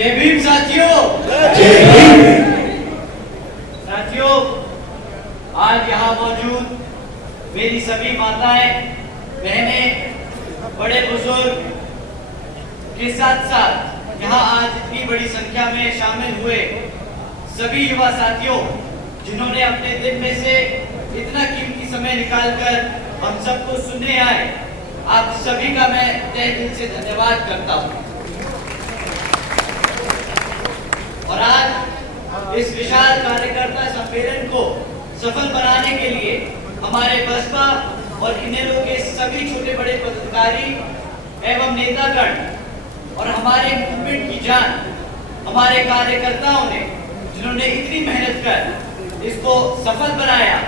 जय भीम साथियों। जय भीम। साथियों, आज यहाँ मौजूद मेरी सभी माताएं, बहनें, बड़े बुजुर्ग के साथ साथ यहाँ आज इतनी बड़ी संख्या में शामिल हुए सभी युवा साथियों, जिन्होंने अपने दिन में से इतना कीमती समय निकालकर हम सबको सुनने आए, आप सभी का मैं तहे दिल से धन्यवाद करता हूँ। और आज इस विशाल कार्यकर्ता सम्मेलन को सफल बनाने के लिए हमारे बसपा और इनेलो के सभी छोटे बड़े पदाधिकारी एवं नेतागण और हमारे मूवमेंट की जान हमारे कार्यकर्ताओं ने, जिन्होंने इतनी मेहनत कर इसको सफल बनाया,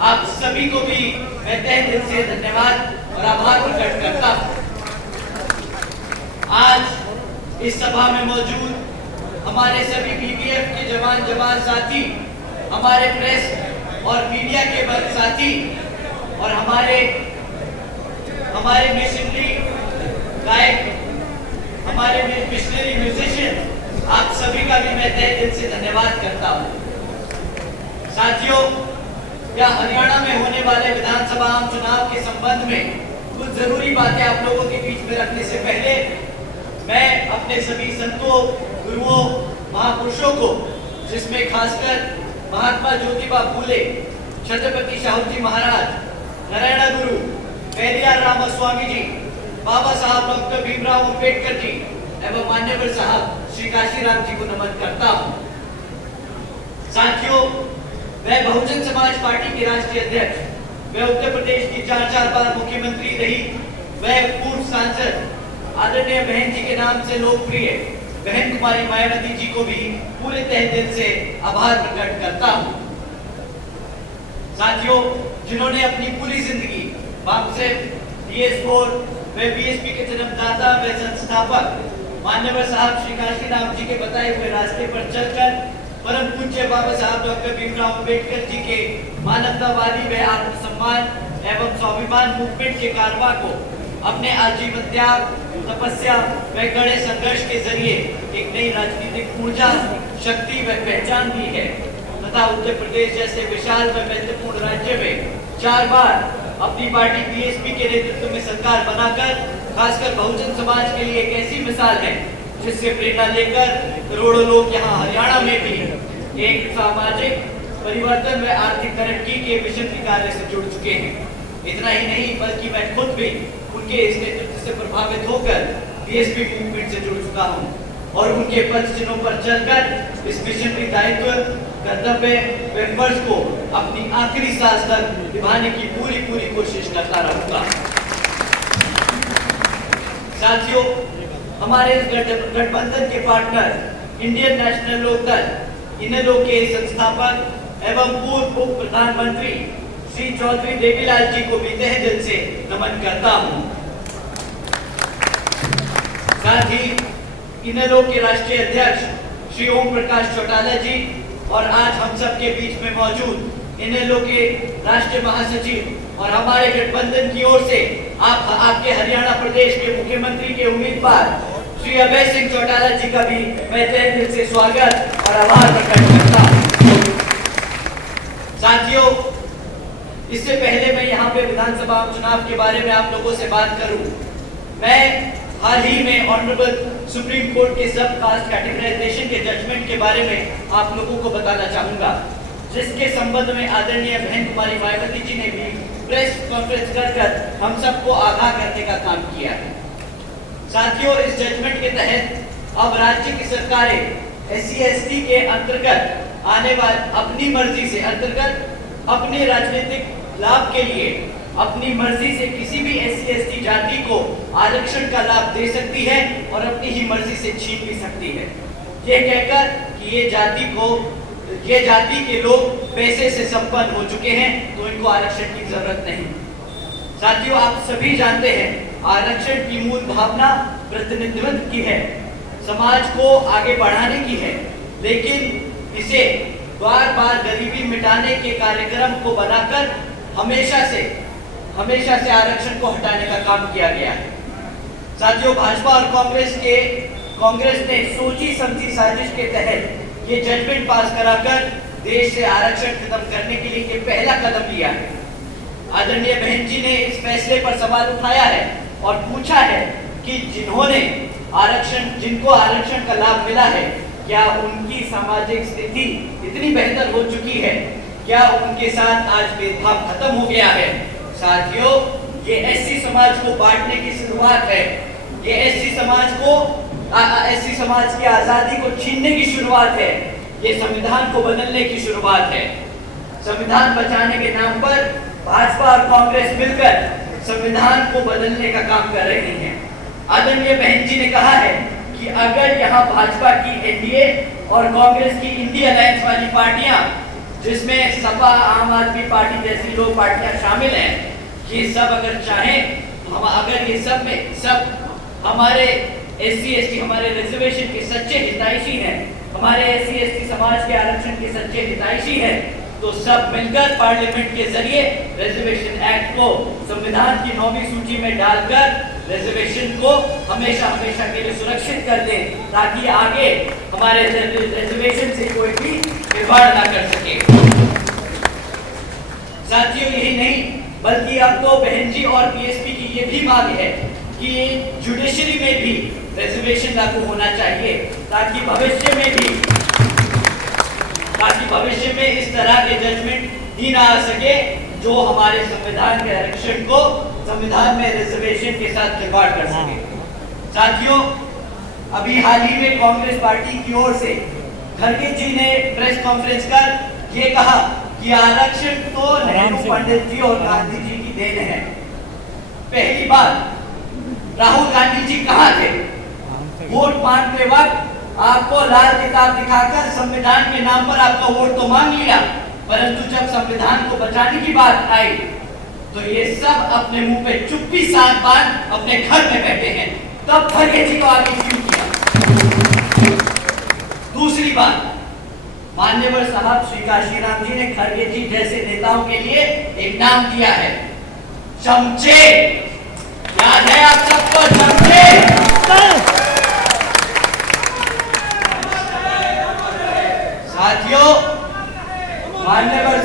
आप सभी को भी मैं तहे दिल से धन्यवाद और आभार प्रकट करता हूँ। आज इस सभा में मौजूद हमारे सभी बीबीएफ के जवान साथी, हमारे प्रेस और मीडिया के वर्ग साथी और हमारे मिशनरी गायक, हमारे मिशनरी म्यूजिशियन, आप सभी का भी मैं तहे दिल से धन्यवाद करता हूँ। साथियों, क्या हरियाणा में होने वाले विधानसभा आम चुनाव के संबंध में कुछ जरूरी बातें आप लोगों के बीच में रखने से पहले मैं अपने सभी संतों, गुरुओं, महापुरुषों को, जिसमें खासकर महात्मा ज्योतिबा फूले, छत्रपति शाहू महाराज, नारायण गुरु, पेरियार रामास्वामी जी, बाबा साहब डॉक्टर भीमराव अंबेडकर जी एवं मान्यवर साहब श्री काशीराम जी को नमन करता हूँ। साथियों, मैं बहुजन समाज पार्टी की राष्ट्रीय अध्यक्ष, मैं उत्तर प्रदेश की 4 बार मुख्यमंत्री रही, मैं पूर्व सांसद आदरणीय बहन जी के नाम से लोकप्रिय बहन कुमारी मायावती जी को भी पूरे तहे दिल से आभार प्रकट करता हूँ। साथियों, जिन्होंने अपनी पूरी जिंदगी डीएस बोर्ड व बीएसपी के जन्मदाता व संस्थापक मान्यवर साहब श्री काशीराम जी के बताए हुए रास्ते पर चलकर परम पूज्य बाबा साहब डॉक्टर भीमराव अंबेडकर जी के मानवतावादी व आत्मसम्मान एवं स्वाभिमान मूवमेंट के कारवा को अपने आजीवन त्याग, तपस्या व कड़े संघर्ष के जरिए एक नई राजनीतिक ऊर्जा, शक्ति व पहचान दी है तथा उत्तर प्रदेश जैसे विशाल व महत्वपूर्ण राज्य में 4 बार अपनी पार्टी बीएसपी के नेतृत्व में सरकार बनाकर खासकर बहुजन समाज के लिए एक ऐसी मिसाल है जिससे प्रेरणा लेकर करोड़ों लोग यहाँ हरियाणा में भी एक सामाजिक परिवर्तन व आर्थिक तरक्की के मिशन कार्य से जुड़ चुके हैं। इतना ही नहीं, बल्कि मैं खुद भी उनके इस नेतृत्व से प्रभावित होकर बीएसपी मूवमेंट से जुड़ चुका हूं और उनके पथ चिन्हों पर चलकर इस मिशनरी दायित्व, कर्तव्य व फर्ज को अपनी आखिरी सांस तक निभाने की पूरी कोशिश करता रहूंगा। साथियों, हमारे इस गठबंधन के पार्टनर इंडियन नेशनल लोकदल इनेलो के संस्थापक एवं पूर्व उप प्रधानमंत्री श्री चौधरी देवीलाल जी को भी तहे दिल से नमन करता हूं। साथ ही इनेलो के राष्ट्रीय अध्यक्ष श्री ओम प्रकाश चौटाला जी और आज हम सब के बीच में मौजूद इनेलो के राष्ट्रीय महासचिव और हमारे गठबंधन की ओर से आपके हरियाणा प्रदेश के मुख्यमंत्री के उम्मीदवार श्री अभय सिंह चौटाला जी का भी मैं तहे दिल से स्वागत और आभार प्रकट करता हूं। साथियों, इससे पहले मैं यहाँ पे विधानसभा चुनाव के बारे में आप लोगों से बात करूं, मैं हाल ही में ऑनरेबल सुप्रीम कोर्ट के सब कास्ट कैटेगराइजेशन के जजमेंट के बारे में आप लोगों को बताना चाहूंगा, जिसके संबंध में आदरणीय बहन कुमारी मायावती जी ने भी प्रेस कॉन्फ्रेंस कर हम सबको आगाह करने का काम किया है। साथियों, इस जजमेंट के तहत अब राज्य की सरकारें SC/ST के अंतर्गत आने वाले अपनी मर्जी से अपने राजनीतिक लाभ के लिए अपनी मर्जी से किसी भी SC/ST जाति को आरक्षण का लाभ दे सकती है और अपनी ही मर्जी से छीन भी सकती है, ये कहकर कि ये जाति के लोग पैसे से संपन्न हो चुके हैं तो इनको आरक्षण की जरूरत नहीं। साथियों, आप सभी जानते हैं आरक्षण की मूल भावना प्रतिनिधित्व की है, समाज को आगे बढ़ाने की है, लेकिन इसे बार गरीबी मिटाने के कार्यक्रम को बनाकर हमेशा से आरक्षण को हटाने का काम किया गया है। साथियों, भाजपा और कांग्रेस के कांग्रेस ने सोची समझी साजिश के तहत ये जजमेंट पास कराकर देश से आरक्षण खत्म करने के लिए ये पहला कदम लिया है। आदरणीय बहन जी ने इस फैसले पर सवाल उठाया है और पूछा है कि जिनको आरक्षण का लाभ मिला है, क्या उनकी सामाजिक स्थिति इतनी बेहतर हो चुकी है, क्या उनके साथ आज भेदभाव खत्म हो गया है। साथियों, ये एससी समाज को बांटने की शुरुआत है, ये एससी समाज की आजादी को छीनने की शुरुआत है, ये संविधान को बदलने की शुरुआत है। संविधान बचाने के नाम पर भाजपा और कांग्रेस मिलकर संविधान को बदलने का काम कर रही हैं। आदरणीय बहन जी ने कहा है कि अगर यहाँ भाजपा की एनडीए और कांग्रेस की इंडिया अलायंस वाली पार्टियां, जिसमें सपा, आम आदमी पार्टी जैसी लोग पार्टियां शामिल हैं, ये सब अगर चाहें, अगर ये सब हमारे एससी एसटी, हमारे रिजर्वेशन के सच्चे हितैषी हैं, हमारे एससी एसटी समाज के आरक्षण के सच्चे हितैषी हैं, तो सब मिलकर पार्लियामेंट के जरिए रिजर्वेशन एक्ट को संविधान की 9वीं सूची में डालकर रिजर्वेशन को हमेशा हमेशा के लिए सुरक्षित कर दे, ताकि आगे हमारे रिजर्वेशन से कोई भी विवाद ना कर सके। साथियों, यही नहीं बल्कि अब तो बहन जी और बीएसपी की ये भी मांग है कि जुडिशरी में भी रिजर्वेशन लागू होना चाहिए, ताकि भविष्य में इस तरह के जजमेंट ही ना आ सके जो हमारे संविधान के आरक्षण को संविधान में रिजर्वेशन के साथ खिलवाड़ कर सके। साथियों, अभी हाल ही में कांग्रेस पार्टी की ओर से खड़गे जी ने प्रेस कॉन्फ्रेंस कर ये कहा कि आरक्षण तो नेहरू, पंडित जी और गांधी जी की देन है। पहली बात, राहुल गांधी जी कहाँ थे? वोट मांगते वक्त आपको लाल किताब दिखाकर संविधान के नाम पर आपका वोट तो मांग लिया, परंतु जब संविधान को बचाने की बात आई तो ये सब अपने मुंह पे चुप्पी साध बांध अपने घर में बैठे हैं। तब खड़गे जी को आगे क्यों किया? दूसरी बात, मान्यवर साहब श्री काशीराम जी ने खड़गे जी जैसे नेताओं के लिए एक नाम दिया है, चमचे। याद है आप सबको चमचे? साथियों, मान्यवर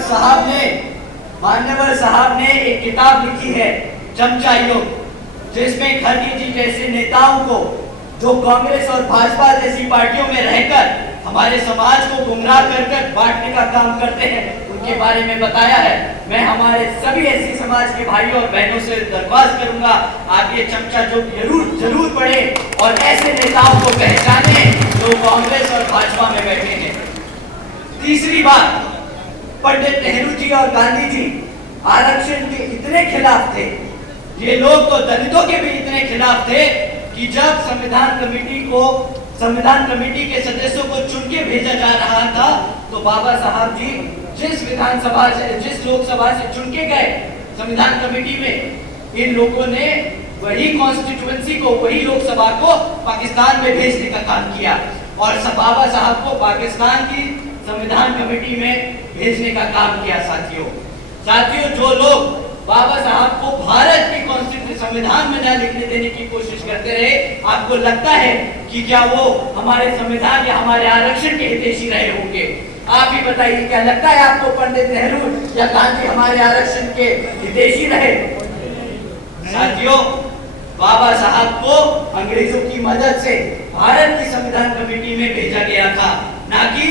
साहब ने एक किताब लिखी है, चमचा योग, जिसमें खड़गे जी जैसे नेताओं को, जो कांग्रेस और भाजपा जैसी पार्टियों में रहकर हमारे समाज को गुमराह कर बांटने का काम करते हैं, उनके बारे में बताया है। मैं हमारे सभी एससी समाज के भाइयों और बहनों से दरख्वास्त करूंगा, आप ये चमचा योग जरूर पढ़ें और ऐसे नेताओं को पहचाने जो कांग्रेस और भाजपा में बैठे हैं। तीसरी बात, पंडित नेहरू जी और गांधी जी आरक्षण के इतने खिलाफ थे, ये लोग तो दलितों के भी इतने खिलाफ थे कि जब संविधान कमेटी के सदस्यों को चुन के भेजा जा रहा था, तो बाबा साहब जी जिस लोकसभा से चुन के गए संविधान कमेटी में, इन लोगों ने वही कॉन्स्टिट्यूएंसी को, वही लोकसभा को पाकिस्तान में भेजने का काम किया और बाबा साहब को पाकिस्तान की संविधान कमेटी में भेजने का काम किया। साथियों, जो लोग बाबा साहब को भारत की कॉन्स्टिट्यूशन संविधान में न लिखने देने की कोशिश करते रहे, आपको लगता है कि क्या वो हमारे संविधान या हमारे आरक्षण के हितैषी रहे होंगे? आप ही बताइए, क्या लगता है आपको पंडित नेहरू या गांधी हमारे आरक्षण के हितैषी रहे? साथियों, बाबा साहब को अंग्रेजों की मदद से भारत की संविधान कमेटी में भेजा गया था, ना कि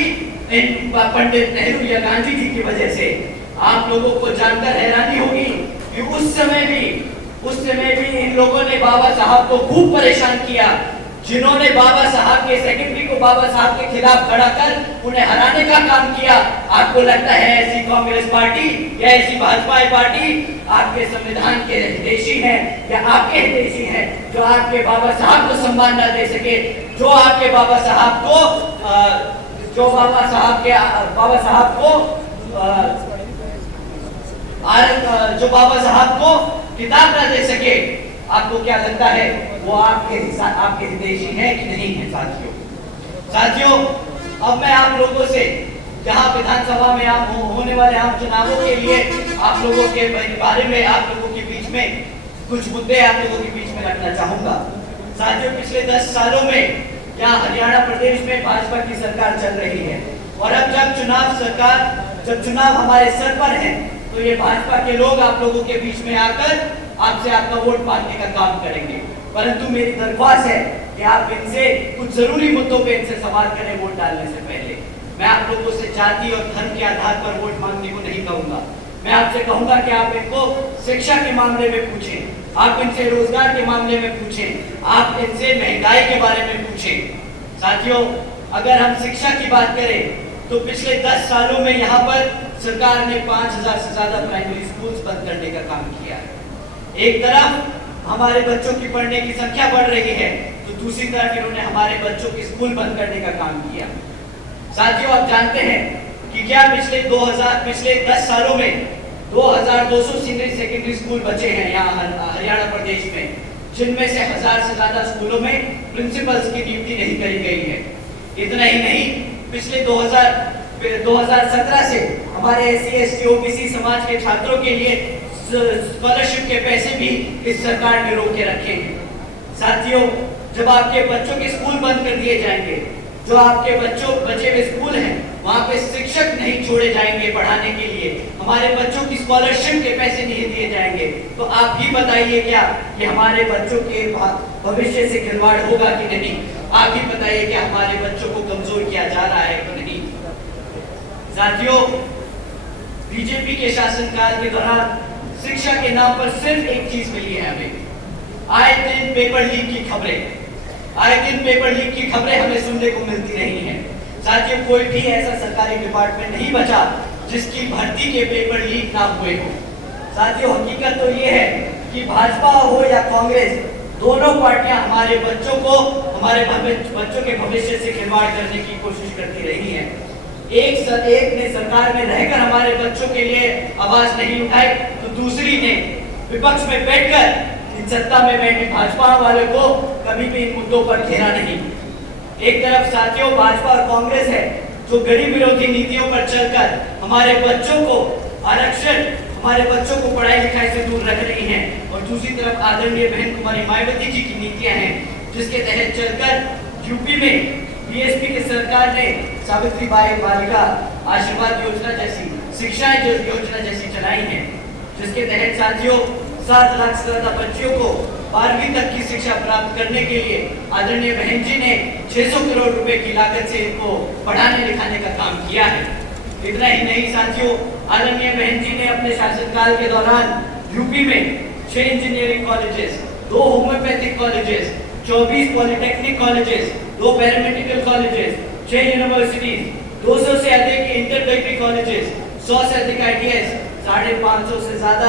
पंडित नेहरू या गांधी जी की वजह से। आप लोगों को जानकर हैरानी होगी कि उस समय भी इन लोगों ने बाबा साहब को खूब परेशान किया, जिन्होंने बाबा साहब के सेक्रेटरी को बाबा साहब के खिलाफ खड़ा कर उन्हें हराने का काम किया। आपको लगता है ऐसी कांग्रेस पार्टी या ऐसी भाजपा पार्टी आपके संविधान के हितैषी हैं या आपके हितैषी हैं, जो आपके बाबा साहब को सम्मान न दे सके, जो आपके बाबा साहब को किताब न दे सके? आपको क्या लगता है वो आपके हितैषी है कि नहीं है? साथियों, अब मैं आप लोगों से जहां विधानसभा में होने वाले आम चुनावों के लिए आप लोगों के बारे में, आप लोगों के बीच में कुछ मुद्दे आप लोगों के बीच में रखना चाहूंगा। साथियों, पिछले 10 सालों में यहाँ हरियाणा प्रदेश में भाजपा की सरकार चल रही है और अब जब चुनाव हमारे सर पर है तो ये भाजपा के लोग आप लोगों के बीच में आकर आपसे आपका वोट मांगने का काम करेंगे। परंतु मेरी दरख्वास्त है कि आप इनसे कुछ जरूरी मुद्दों पे इनसे सवाल करें वोट डालने से पहले। मैं आप लोगों से जाति और धर्म के आधार पर वोट मांगने को नहीं कहूंगा। मैं आपसे कहूंगा कि आप इनको शिक्षा के मामले में पूछें, आप इनसे रोजगार के मामले में पूछें, आप इनसे महंगाई के बारे में पूछें। साथियों, अगर हम शिक्षा की बात करें तो पिछले 10 सालों में यहाँ पर सरकार ने 5000 से ज्यादा प्राइमरी स्कूल्स बंद करने का काम किया है। एक तरफ हमारे बच्चों की पढ़ने की संख्या बढ़ रही है तो दूसरी तरफ इन्होंने हमारे बच्चों के स्कूल बंद करने का काम किया। साथियों, आप जानते हैं कि क्या पिछले 10 सालों में 2200 सीनियर सेकेंडरी स्कूल बचे हैं यहाँ हरियाणा प्रदेश में, जिनमें से 1000 से ज्यादा स्कूलों में प्रिंसिपल्स की नियुक्ति नहीं करी गई है। इतना ही नहीं, पिछले 2017 से हमारे SC, ST, OBC समाज के छात्रों के लिए स्कॉलरशिप के पैसे भी इस सरकार ने रोक के रखे हैं। साथियों, जब आपके बच्चों के स्कूल बंद कर दिए जाएंगे, जो आपके बचे हुए स्कूल हैं वहां पे शिक्षक नहीं छोड़े जाएंगे पढ़ाने के लिए, हमारे बच्चों की स्कॉलरशिप के पैसे नहीं दिए जाएंगे, तो आप ही बताइए क्या कि हमारे बच्चों के भविष्य से खिलवाड़ होगा कि नहीं? आप ही बताइए कि हमारे बच्चों को कमजोर किया जा रहा है कि नहीं? साथियों, बीजेपी के शासनकाल के दौरान शिक्षा के नाम पर सिर्फ एक चीज मिली है हमें, आए दिन पेपर लीक की खबरें हमें सुनने को मिलती रही हैं। साथियों, कोई भी ऐसा सरकारी डिपार्टमेंट नहीं बचा जिसकी भर्ती के पेपर लीक ना हुए हो। साथियों, हकीकत तो ये है कि भाजपा हो या कांग्रेस, दोनों पार्टियां हमारे बच्चों के भविष्य से खिलवाड़ करने की कोशिश करती रही हैं। एक ने सरकार में रहकर हमारे बच्चों के लिए आवाज नहीं उठाई तो दूसरी ने विपक्ष में बैठकर इन सत्ता में बैठे भाजपा वाले को कभी भी इन मुद्दों पर घेरा नहीं। एक तरफ साथियों भाजपा और कांग्रेस है जो गरीब विरोधी नीतियों पर चलकर हमारे बच्चों को आरक्षण, हमारे बच्चों को पढ़ाई लिखाई से दूर रख रही हैं, और दूसरी तरफ आदरणीय बहन कुमारी मायावती जी की नीतियां हैं जिसके तहत चलकर यूपी में बीएसपी की सरकार ने सावित्रीबाई बालिका आशीर्वाद योजना जैसी शिक्षा योजना जैसी चलाई है, जिसके तहत साथियों 7 लाख से ज्यादा बच्चियों को 12वीं तक की शिक्षा प्राप्त करने के लिए आदरणीय बहन जी ने 600 करोड़ रुपए की लागत से इनको पढ़ाने लिखाने का काम किया है। इतना ही नहीं साथियों, आदरणीय बहन जी ने अपने शासनकाल के दौरान यूपी में 6 engineering colleges, 2 homeopathic colleges, 24 polytechnic colleges, 2 paramedical colleges, 6 universities, 200 से अधिक इंटर डिग्री कॉलेजेस, 100 से अधिक ITS, 550 से ज्यादा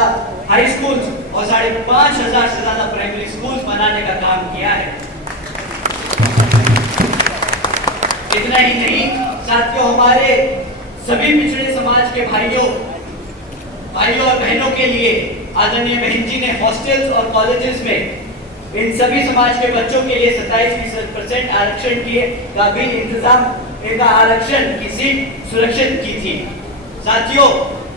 हाई स्कूल्स और 5,500 से ज्यादा प्राइमरी स्कूल्स बनाने का काम किया है। इतना ही नहीं साथियों, हमारे सभी पिछड़े समाज के भाइयों और बहनों के लिए आदरणीय बहन जी ने हॉस्टल्स और कॉलेजेस में इन सभी समाज के बच्चों के लिए 27% आरक्षण का भी इंतजाम, इनका आरक्षण की सीट सुरक्षित की थी। साथियों,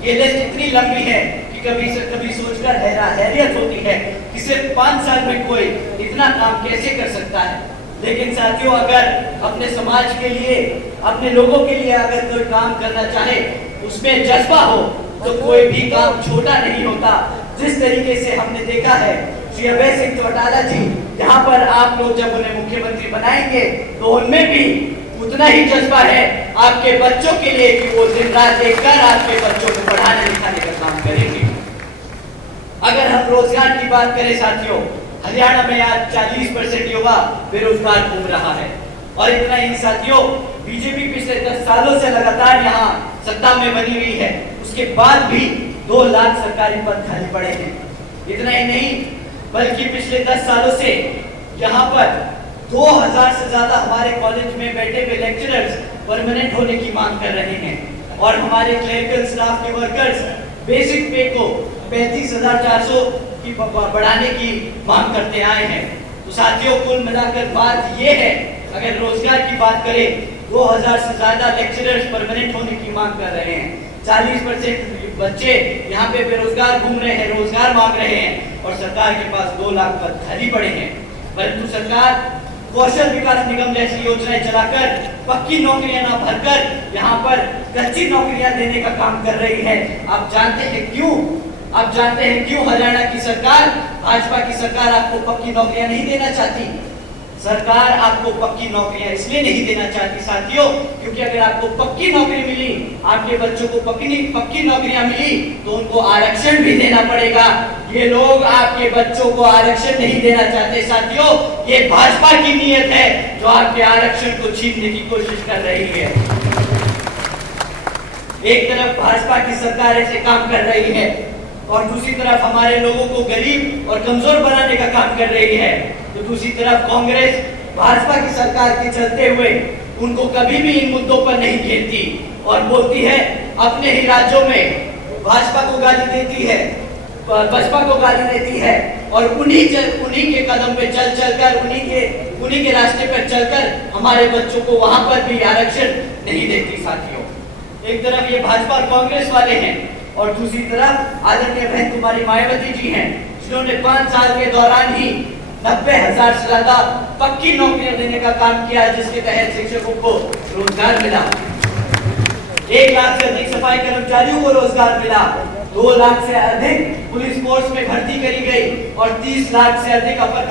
ये लिस्ट इतनी लंबी है कि कभी सोचकर हैरियत होती है कि सिर्फ 5 साल में कोई इतना काम कैसे कर सकता है। लेकिन साथियों, अगर अपने समाज के लिए, अपने लोगों के लिए अगर कोई काम करना चाहे, उसमें जज्बा हो, तो कोई भी काम छोटा नहीं होता। जिस तरीके से हमने देखा है श्री अभय सिंह चौटाला जी, यहाँ पर आप लोग जब उन्हें मुख्यमंत्री बनाएंगे तो उनमें भी उतना ही जज्बा है आपके बच्चों के लिए कि वो दिन रात देखकर आपके बच्चों को पढ़ाने लिखाने का काम करेंगे। अगर हम रोजगार की बात करें साथियों, हरियाणा में आज 40% युवा बेरोजगार घूम रहा है। और इतना ही साथियों, बीजेपी पिछले 10 सालों से लगातार यहाँ सत्ता में बनी हुई है, उसके बाद भी 2 लाख सरकारी पद खाली पड़े हैं। इतना ही नहीं बल्कि पिछले 10 सालों से यहाँ पर 2000 से ज्यादा हमारे कॉलेज में बैठे हुए लेक्चरर्स परमानेंट होने की मांग कर रहे हैं, और हमारे क्लरिकल स्टाफ के वर्कर्स बेसिक पे को 35,400 की बढ़ाने की मांग करते आए हैं। तो साथियों, कुल मिलाकर बात ये है, अगर रोजगार की बात करें 2000 से ज्यादा लेक्चरर्स परमानेंट होने की मांग कर रहे हैं, 40% बच्चे यहाँ पे बेरोजगार घूम रहे हैं, रोजगार मांग रहे हैं, और सरकार के पास 2 लाख पद खाली पड़े हैं। परंतु सरकार कौशल विकास निगम जैसी योजनाएं चलाकर पक्की नौकरियां ना भरकर यहाँ पर कच्ची नौकरियां देने का काम कर रही है। आप जानते हैं क्यों? आप जानते हैं क्यों हरियाणा की सरकार, भाजपा की सरकार आपको पक्की नौकरियां नहीं देना चाहती? सरकार आपको पक्की नौकरियां इसलिए नहीं देना चाहती साथियों, क्योंकि अगर आपको पक्की नौकरी मिली, आपके बच्चों को पक्की नौकरियां मिली, तो उनको आरक्षण भी देना पड़ेगा। ये लोग आपके बच्चों को आरक्षण नहीं देना चाहते साथियों। ये भाजपा की नीयत है जो आपके आरक्षण को छीनने की कोशिश कर रही है। एक तरफ भाजपा की सरकार ऐसे काम कर रही है और दूसरी तरफ हमारे लोगों को गरीब और कमजोर बनाने का काम कर रही है। तो दूसरी तरफ कांग्रेस भाजपा की सरकार के चलते हुए उनको कभी भी इन मुद्दों पर नहीं घेरती और बोलती है, अपने ही राज्यों में भाजपा को गाली देती है, बसपा को गाली देती है और उन्हीं के कदम पे चलकर उन्हीं के रास्ते पर चलकर हमारे बच्चों को वहां पर भी आरक्षण नहीं देती साथियों। एक तरफ ये भाजपा और कांग्रेस वाले हैं और दूसरी तरफ आदरणीय बहन कुमारी मायावती जी हैं, जिन्होंने 5 साल के दौरान ही 90,000 से ज्यादा पक्की नौकरियां देने का काम किया, जिसके तहत शिक्षकों को रोजगार मिला, 1 लाख से अधिक सफाई कर्मचारियों को रोजगार मिला, 2 लाख से अधिक पुलिस फोर्स में भर्ती करी गई और 30 लाख से अधिक अपर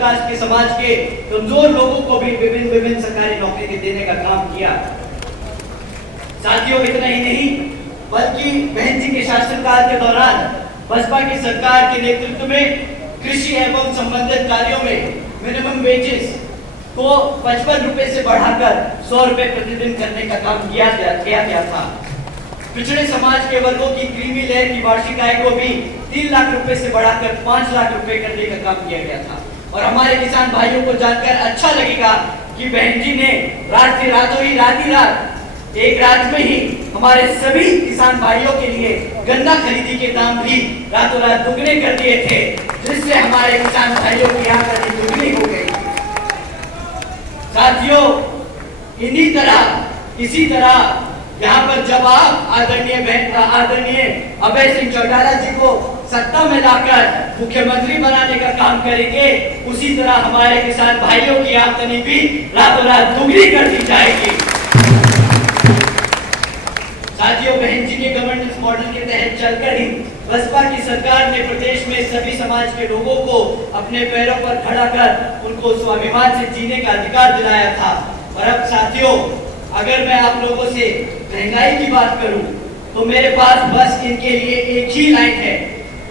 कास्ट के समाज के कमजोर लोगों को भी विभिन्न सरकारी नौकरी देने का काम किया। साथियों, इतना ही नहीं बल्कि बहन जी के शासनकाल के दौरान बसपा की सरकार के नेतृत्व में कृषि एवं संबंधित कार्यों में मिनिमम वेजेस को 55 रुपए से बढ़ाकर 100 रुपए प्रतिदिन करने का काम किया गया था। पिछड़े समाज के वर्गों की क्रीमी लेयर की वार्षिक आय को भी 3 लाख रुपए से बढ़ाकर 5 लाख रुपए करने का काम किया गया था। और हमारे किसान भाइयों को जानकर अच्छा लगेगा कि बहन जी ने रात ही रात एक रात में ही हमारे सभी किसान भाइयों के लिए गन्ना खरीदी के दाम भी रातों रात दुगने कर दिए थे, जिससे हमारे किसान भाइयों की आमदनी दुगनी हो गई। साथियों, इसी तरह यहाँ पर जब आप आदरणीय अभय सिंह चौटाला जी को सत्ता में लाकर मुख्यमंत्री बनाने का काम करेंगे, उसी तरह हमारे किसान भाइयों की आमदनी भी रातों रात दुगनी कर दी जाएगी। साथियों, बहन जी के गवर्नेंस मॉडल के तहत चलकर ही बसपा की सरकार ने प्रदेश में सभी समाज के लोगों को अपने पैरों पर खड़ा कर उनको स्वाभिमान से जीने का अधिकार दिलाया था। और अब साथियों, अगर मैं आप लोगों से महंगाई की बात करूं तो मेरे पास बस इनके लिए एक ही लाइन है।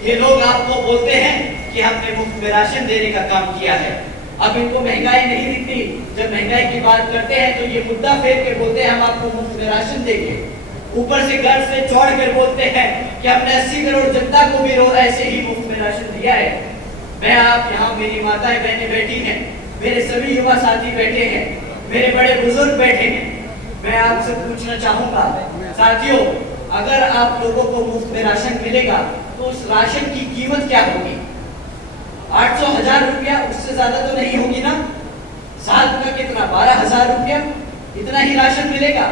ये लोग आपको बोलते हैं कि हमने मुफ्त में राशन देने का काम किया है। अब इनको महंगाई नहीं दिखती। जब महंगाई की बात करते हैं तो ये मुद्दा फेर के बोलते हैं हम आपको मुफ्त में राशन देंगे। ऊपर से घर से चौड़ कर बोलते हैं कि हमने 80 करोड़ जनता को भी ऐसे ही मुफ्त में राशन दिया है। मैं आप यहाँ, मेरी माताएं बहनें बैठी हैं, मेरे सभी युवा साथी बैठे हैं, मेरे बड़े बुजुर्ग बैठे हैं, मैं आपसे पूछना चाहूंगा साथियों, अगर आप लोगों को मुफ्त में राशन मिलेगा तो उस राशन की कीमत क्या होगी? 800-1000 रुपया, उससे ज्यादा तो नहीं होगी ना? साल का कितना? 12,000 रुपया, इतना ही राशन मिलेगा।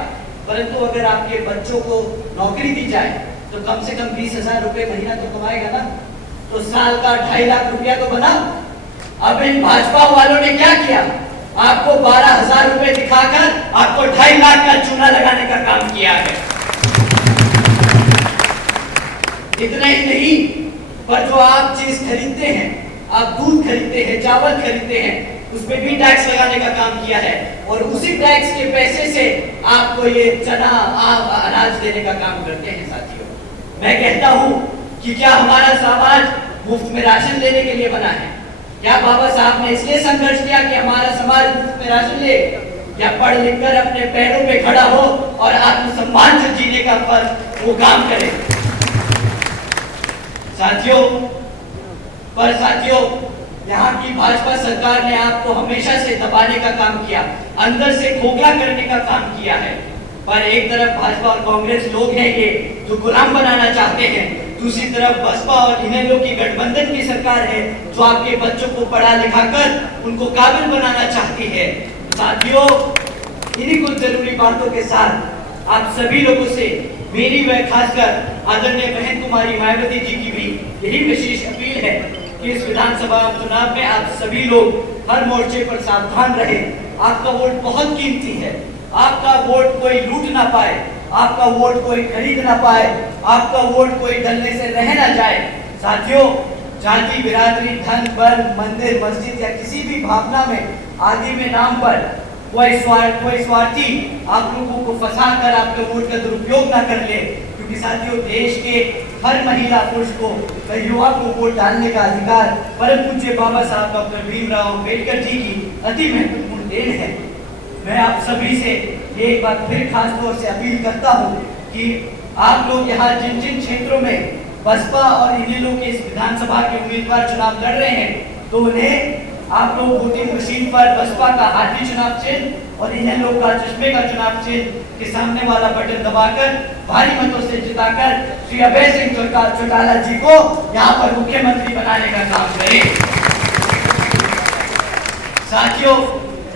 परंतु अगर आपके बच्चों को नौकरी दी जाए तो कम से कम 20,000 रुपए महीना तो कमाएगा ना, तो साल का 2.5 लाख रुपया तो बना। अब इन भाजपा वालों ने क्या किया? आपको 12,000 रुपए दिखाकर आपको 2.5 लाख का चूना लगाने का काम किया है। इतना ही नहीं, पर जो आप चीज खरीदते हैं, आप दूध खरीदते हैं, चावल खरीदते हैं, उसमें भी टैक्स लगाने का काम किया है और उसी टैक्स के पैसे से आपको ये चना अनाज देने का काम करते हैं। साथियों, मैं कहता हूं कि क्या हमारा समाज मुफ्त में राशन लेने के लिए बना है? क्या बाबा साहब ने इसलिए संघर्ष किया कि हमारा समाज मुफ्त में राशन ले, या पढ़ लिख कर अपने पैरों पे खड़ा हो और आत्मसम्मान से जीने का वो काम करे? साथियों, यहाँ की भाजपा सरकार ने आपको हमेशा से दबाने का काम किया, अंदर से खोखला करने का काम किया है। पर एक तरफ भाजपा और कांग्रेस लोग हैं ये जो गुलाम बनाना चाहते हैं, दूसरी तरफ बसपा और इनेलो की गठबंधन की सरकार है जो आपके बच्चों को पढ़ा लिखा कर उनको काबिल बनाना चाहती है। साथियों, इन्हीं कुछ जरूरी बातों के साथ आप सभी लोगों से मेरी व खासकर आदरणीय बहन कुमारी मायावती जी की भी यही विशेष अपील है कि इस विधानसभा चुनाव में आप सभी लोग हर मोर्चे पर सावधान रहे। आपका वोट बहुत कीमती है। आपका वोट कोई लूट ना पाए, आपका वोट कोई खरीद ना पाए, आपका वोट कोई डलने से रह ना जाए। साथियों, जाति, बिरादरी, धन, बल, मंदिर, मस्जिद या किसी भी भावना में आदि में नाम पर कोई स्वार्थी आप लोगों को फंसा कर आपके वोट का दुरुपयोग ना कर ले। क्योंकि साथियों, देश के हर महिला पुरुष को, युवा को वोट डालने का अधिकार परम पूज्य बाबा साहब डॉक्टर भीमराव अम्बेडकर जी की अति महत्वपूर्ण देन है। मैं आप सभी से एक बार फिर खास तौर से अपील करता हूँ कि आप लोग यहाँ जिन जिन क्षेत्रों में बसपा और इन्हीं लोग के इस विधानसभा के उम्मीदवार चुनाव लड़ रहे हैं, तो उन्हें आप लोग वोटिंग मशीन पर बसपा का हाथी चुनाव चिन्ह और इन्हें लोग का चश्मे का चुनाव चिन्ह के सामने वाला बटन दबाकर भारी मतों से जिताकर श्री अभय सिंह चौटाला जी को यहाँ पर मुख्यमंत्री बनाने का काम करें। साथियों,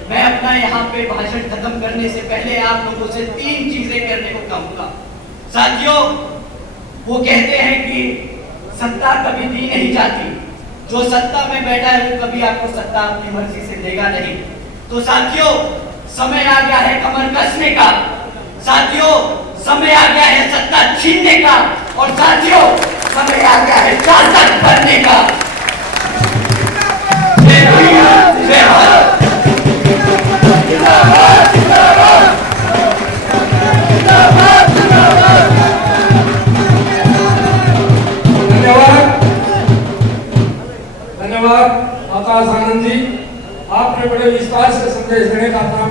मैं अपना यहाँ पे भाषण खत्म करने से पहले आप लोगों से 3 चीजें करने को कहूंगा। साथियों, वो कहते हैं कि सत्ता कभी दी नहीं जाती। जो सत्ता में बैठा है वो कभी आपको सत्ता अपनी मर्जी से देगा नहीं। तो साथियों, समय आ गया है कमर कसने का। साथियों, समय आ गया है सत्ता छीनने का। और साथियों, समय आ गया है शासक बनने का। जय भीम, जय भारत। धन्यवाद आकाश आनंद जी, आपने बड़े विस्तार से संदेश देने का काम